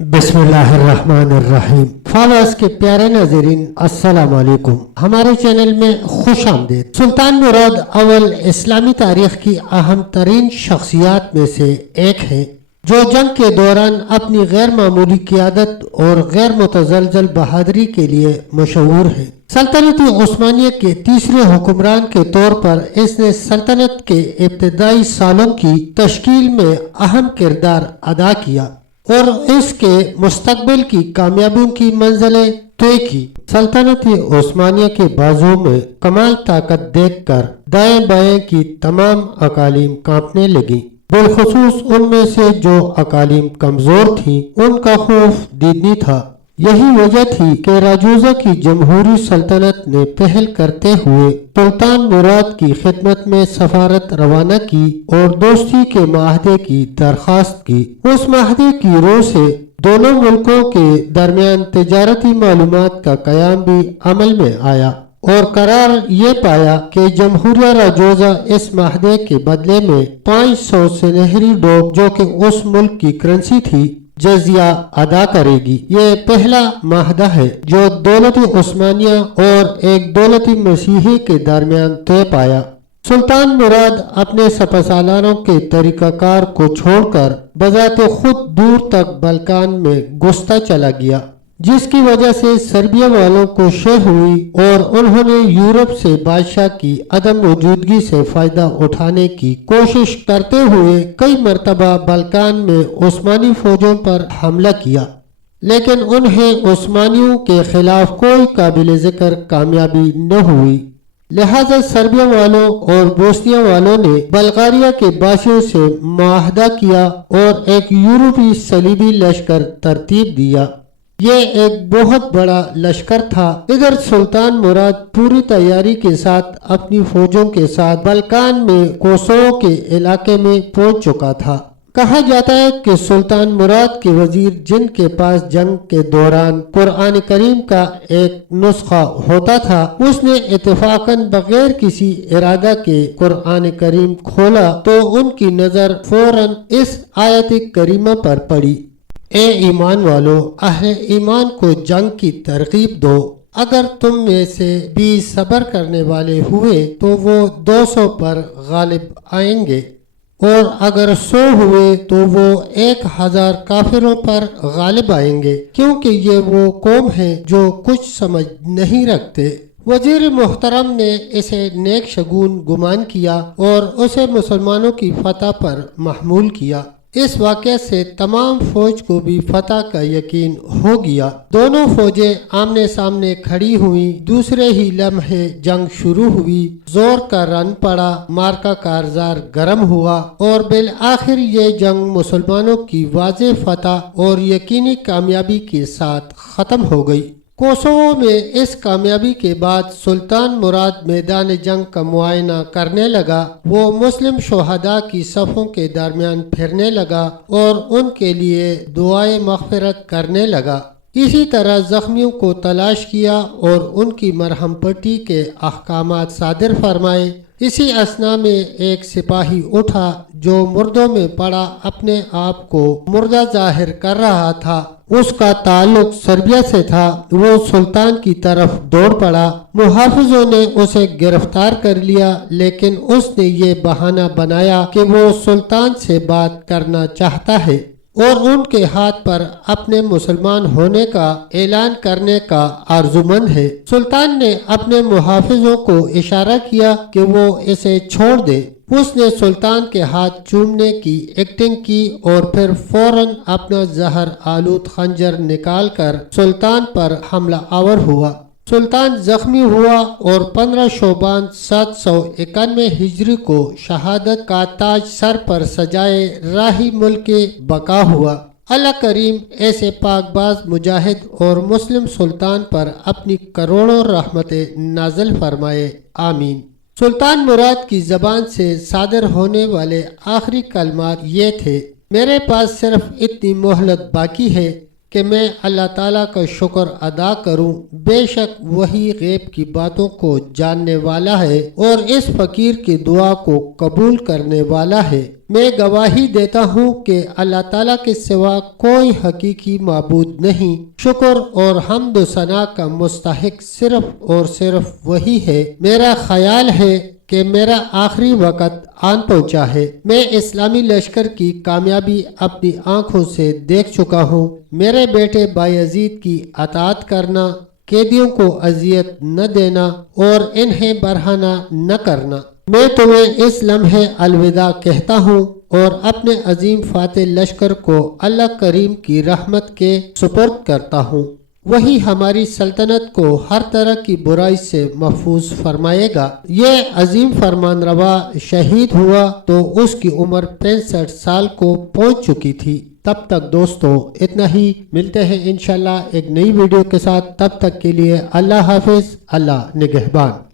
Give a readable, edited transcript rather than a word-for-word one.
بسم اللہ الرحمن الرحیم۔ فاواز کے پیارے ناظرین السلام علیکم، ہمارے چینل میں خوش آمدید۔ سلطان مراد اول اسلامی تاریخ کی اہم ترین شخصیات میں سے ایک ہے، جو جنگ کے دوران اپنی غیر معمولی قیادت اور غیر متزلزل بہادری کے لیے مشہور ہے۔ سلطنت عثمانیہ کے تیسرے حکمران کے طور پر اس نے سلطنت کے ابتدائی سالوں کی تشکیل میں اہم کردار ادا کیا اور اس کے مستقبل کی کامیابیوں کی منزلیں طے کی۔ سلطنت عثمانیہ کے بازو میں کمال طاقت دیکھ کر دائیں بائیں کی تمام اقالیم کانپنے لگیں، بالخصوص ان میں سے جو اقالیم کمزور تھیں، ان کا خوف دیدنی تھا۔ یہی وجہ تھی کہ راجوزہ کی جمہوری سلطنت نے پہل کرتے ہوئے سلطان مراد کی خدمت میں سفارت روانہ کی اور دوستی کے معاہدے کی درخواست کی۔ اس معاہدے کی روح سے دونوں ملکوں کے درمیان تجارتی معلومات کا قیام بھی عمل میں آیا اور قرار یہ پایا کہ جمہوریہ راجوزہ اس معاہدے کے بدلے میں 500 سنہری ڈوب، جو کہ اس ملک کی کرنسی تھی، جزیہ ادا کرے گی۔ یہ پہلا معاہدہ ہے جو دولت عثمانیہ اور ایک دولت مسیحی کے درمیان طے پایا۔ سلطان مراد اپنے سپہ سالاروں کے طریقہ کار کو چھوڑ کر بذات خود دور تک بلکان میں گھستا چلا گیا، جس کی وجہ سے سربیا والوں کو شہ ہوئی اور انہوں نے یورپ سے بادشاہ کی عدم موجودگی سے فائدہ اٹھانے کی کوشش کرتے ہوئے کئی مرتبہ بلکان میں عثمانی فوجوں پر حملہ کیا، لیکن انہیں عثمانیوں کے خلاف کوئی قابل ذکر کامیابی نہ ہوئی۔ لہذا سربیا والوں اور بوسنیا والوں نے بلغاریہ کے باشیوں سے معاہدہ کیا اور ایک یورپی صلیبی لشکر ترتیب دیا۔ یہ ایک بہت بڑا لشکر تھا۔ ادھر سلطان مراد پوری تیاری کے ساتھ اپنی فوجوں کے ساتھ بلکان میں کوسوو کے علاقے میں پہنچ چکا تھا۔ کہا جاتا ہے کہ سلطان مراد کے وزیر، جن کے پاس جنگ کے دوران قرآن کریم کا ایک نسخہ ہوتا تھا، اس نے اتفاقاً بغیر کسی ارادہ کے قرآن کریم کھولا تو ان کی نظر فوراً اس آیت کریمہ پر پڑی: اے ایمان والو، اہل ایمان کو جنگ کی ترغیب دو۔ اگر تم میں سے 20 صبر کرنے والے ہوئے تو وہ 200 پر غالب آئیں گے، اور اگر 100 ہوئے تو وہ 1000 کافروں پر غالب آئیں گے، کیونکہ یہ وہ قوم ہے جو کچھ سمجھ نہیں رکھتے۔ وزیر محترم نے اسے نیک شگون گمان کیا اور اسے مسلمانوں کی فتح پر محمول کیا۔ اس واقعے سے تمام فوج کو بھی فتح کا یقین ہو گیا۔ دونوں فوجیں آمنے سامنے کھڑی ہوئیں۔ دوسرے ہی لمحے جنگ شروع ہوئی۔ زور کا رن پڑا، مارکا کارزار گرم ہوا اور بالآخر یہ جنگ مسلمانوں کی واضح فتح اور یقینی کامیابی کے ساتھ ختم ہو گئی۔ کوسوو میں اس کامیابی کے بعد سلطان مراد میدان جنگ کا معائنہ کرنے لگا۔ وہ مسلم شہداء کی صفوں کے درمیان پھرنے لگا اور ان کے لیے دعائے مغفرت کرنے لگا۔ اسی طرح زخمیوں کو تلاش کیا اور ان کی مرہم پٹی کے احکامات صادر فرمائے۔ اسی اثنا میں ایک سپاہی اٹھا جو مردوں میں پڑا اپنے آپ کو مردہ ظاہر کر رہا تھا۔ اس کا تعلق سربیا سے تھا۔ وہ سلطان کی طرف دوڑ پڑا۔ محافظوں نے اسے گرفتار کر لیا، لیکن اس نے یہ بہانہ بنایا کہ وہ سلطان سے بات کرنا چاہتا ہے اور ان کے ہاتھ پر اپنے مسلمان ہونے کا اعلان کرنے کا آرزومند ہے۔ سلطان نے اپنے محافظوں کو اشارہ کیا کہ وہ اسے چھوڑ دیں۔ اس نے سلطان کے ہاتھ چومنے کی ایکٹنگ کی اور پھر فوراً اپنا زہر آلود خنجر نکال کر سلطان پر حملہ آور ہوا۔ سلطان زخمی ہوا اور 15 شعبان 791 ہجری کو شہادت کا تاج سر پر سجائے راہی ملک بقا ہوا۔ اللہ کریم ایسے پاک باز مجاہد اور مسلم سلطان پر اپنی کروڑوں رحمتیں نازل فرمائے، آمین۔ سلطان مراد کی زبان سے صادر ہونے والے آخری کلمات یہ تھے: میرے پاس صرف اتنی مہلت باقی ہے کہ میں اللہ تعالیٰ کا شکر ادا کروں، بے شک وہی غیب کی باتوں کو جاننے والا ہے اور اس فقیر کی دعا کو قبول کرنے والا ہے۔ میں گواہی دیتا ہوں کہ اللہ تعالیٰ کے سوا کوئی حقیقی معبود نہیں، شکر اور حمد و ثنا کا مستحق صرف اور صرف وہی ہے۔ میرا خیال ہے کہ میرا آخری وقت آن پہنچا ہے۔ میں اسلامی لشکر کی کامیابی اپنی آنکھوں سے دیکھ چکا ہوں۔ میرے بیٹے بایزید کی اطاعت کرنا، قیدیوں کو اذیت نہ دینا اور انہیں برہنہ نہ کرنا۔ میں تمہیں اس لمحے الوداع کہتا ہوں اور اپنے عظیم فاتح لشکر کو اللہ کریم کی رحمت کے سپرد کرتا ہوں۔ وہی ہماری سلطنت کو ہر طرح کی برائی سے محفوظ فرمائے گا۔ یہ عظیم فرمان روا شہید ہوا تو اس کی عمر 65 سال کو پہنچ چکی تھی۔ تب تک دوستو اتنا ہی، ملتے ہیں انشاءاللہ ایک نئی ویڈیو کے ساتھ، تب تک کے لیے اللہ حافظ، اللہ نگہبان۔